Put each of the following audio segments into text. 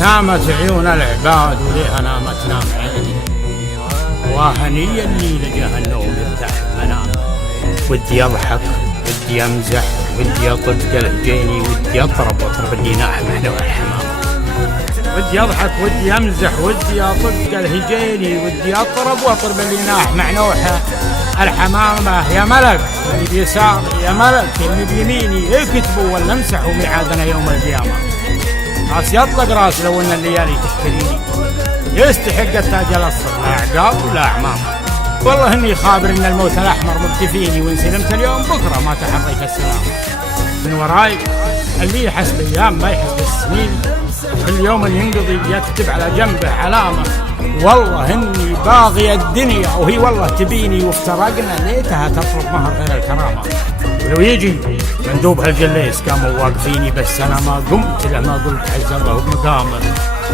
نامت عيون العباد وليها نامت نام عيني، وهنيا لي لجاه النوم يرتاح منام. ودي اضحك ودي امزح ودي اطب قلهجيني، ودي اطرب واطرب اللي ناح محلو الحمام. ودي اضحك ودي امزح ودي اطب قلهجيني، ودي اطرب واطرب اللي ناح مع نوحه الحمامه. يا ملك اللي بيساري، يا ملك اللي بيميني، اكتبوا ولا امسحوا ميعادنا يوم القيامه. راس يطلق راس لو ان الليالي تشتريني، يستحق التاج الاصفر لا اعقاب ولا اعمام. والله اني خابر ان الموت الاحمر مكتفيني، وان سلمت اليوم بكره ما تحريت السلام. من وراي اللي يحس الايام ما يحس السنين، كل يوم ينقضي يكتب على جنبه علامه. والله اني باغي الدنيا وهي والله تبيني، وافترقنا ليتها تطلب مهر غير الكرامه. ولو يجي مندوب هالجليس قاموا واقفيني، بس انا ما قمت له ما قلت عز الله بمقامه.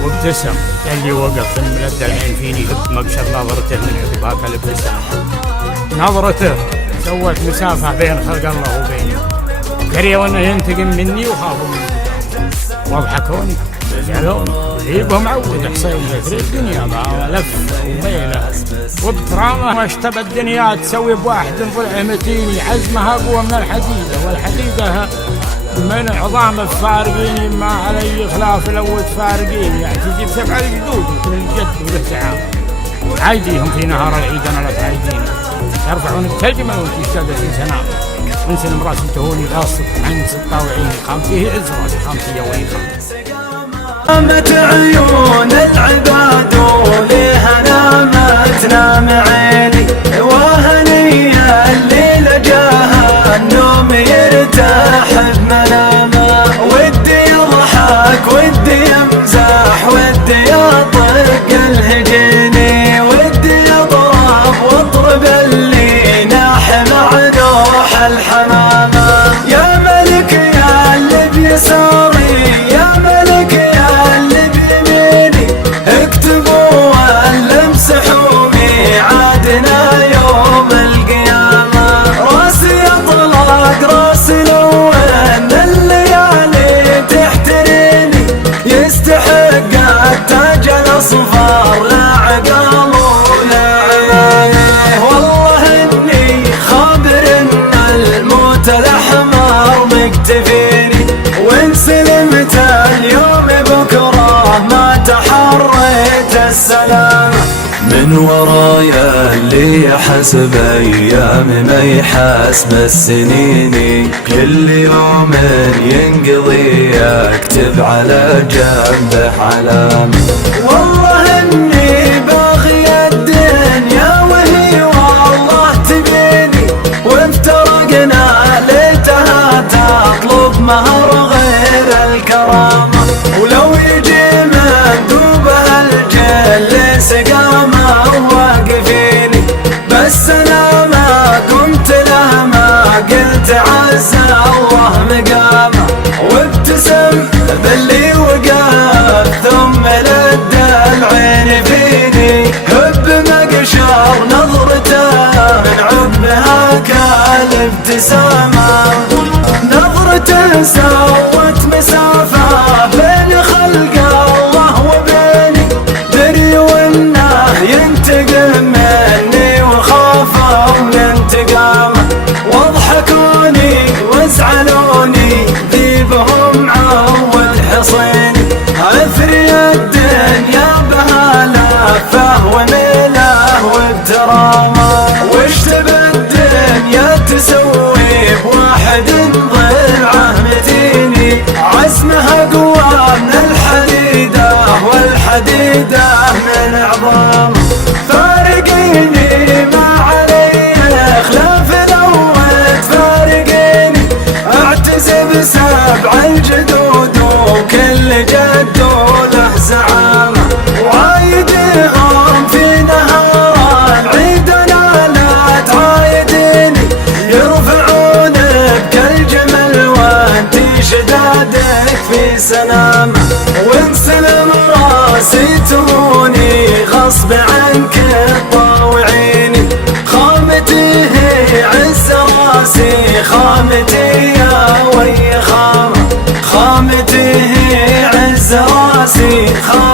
وابتسم اللي وقف ملد العين فيني، هب مبشر نظرته من عقبها كالابتسامه. نظرته سوت مسافه بين خلق الله وبيني، قريوا انه ينتقم مني وخافوا مني، واضحكوني زعلوني. يبهم عود حصين يثري الدنيا ما لف وميله، وبترامه واشتبى الدنيا تسوي بواحد ضلع متيني. عزمها اقوى من الحديده، والحديده من عظام الفارقيني، ما علي خلاف لو تفارقيني. يعني تجيب 7 جدود وكل جد وله زعام، عايديهم في نهار العيد انا لا تعايديني. يرفعون الترجمه وانت اشتدت سنام، وانسلم راسي تهوني غاصب عن 26 خامتي عز راسي خامتي يا وين خامتي. نامت عيون العباد وليها نامت نام عيني، وهنيا اللي لجاها النوم يرتاح بمنامه. ودي يضحك ودي يمزح ودي يطق الهجيني، ودي يضرب واطرب اللي ناح مع نوح الحمامه. يا ملك يا اللي بيساري، يا ملك يا اللي بيميني، اكتبوا ولا امسحوا ميعادنا يوم القيامه. راسي اطلق راسي لو ان الليالي تحتريني، يستحق التاج الاصفر لا عقال ولا عمامه. والله اني خابر ان الموت الاحمر مكتفيني، وان سلمت اليوم بكره ما تحريت السلام. من ورايا اللي يحسب ايام ما يحسب السنين، كل يوم ينقضي يكتب على جنبه علامه. والله اني باغي الدنيا وهي والله تبيني، وافترقنا ليتها تطلب مهر غير الكرامه. ولو يجي مندوب هالجليس قاموا واقفيني، بس انا ما قمت له ما قلت عز الله مقامه. وابتسم باللي وقف ثم لد العين فيني، هب مقشر نظرته من عقبها كالابتسامه. نظرته سوت مسافه بين خلق الله وبيني، دري وانه ينتقم مني وخافوا من انتقامه. واضحكوني وازعلوني ذيبهم عود حصيني، اثري الدنيا بها لفه وميله وبترامه. واشتبى الدنيا تسوي بواحد ضلعه متيني، عزمها اقوى من الحديده والحديده من عظامه. فارقيني ما علي خلاف لو تفارقيني، اعتزب 7 الجدود وكل جد له زعامه. وعايدهم في نهار العيد انا لا تعايديني، يرفعون بكل جمل وانتي شدادك في سلامه. وانسلم راسي تهوني غصب عنك تطاوعيني، خامتي هي عز راسي خامتي يا وي خامه. خامتي هي عز راسي خالد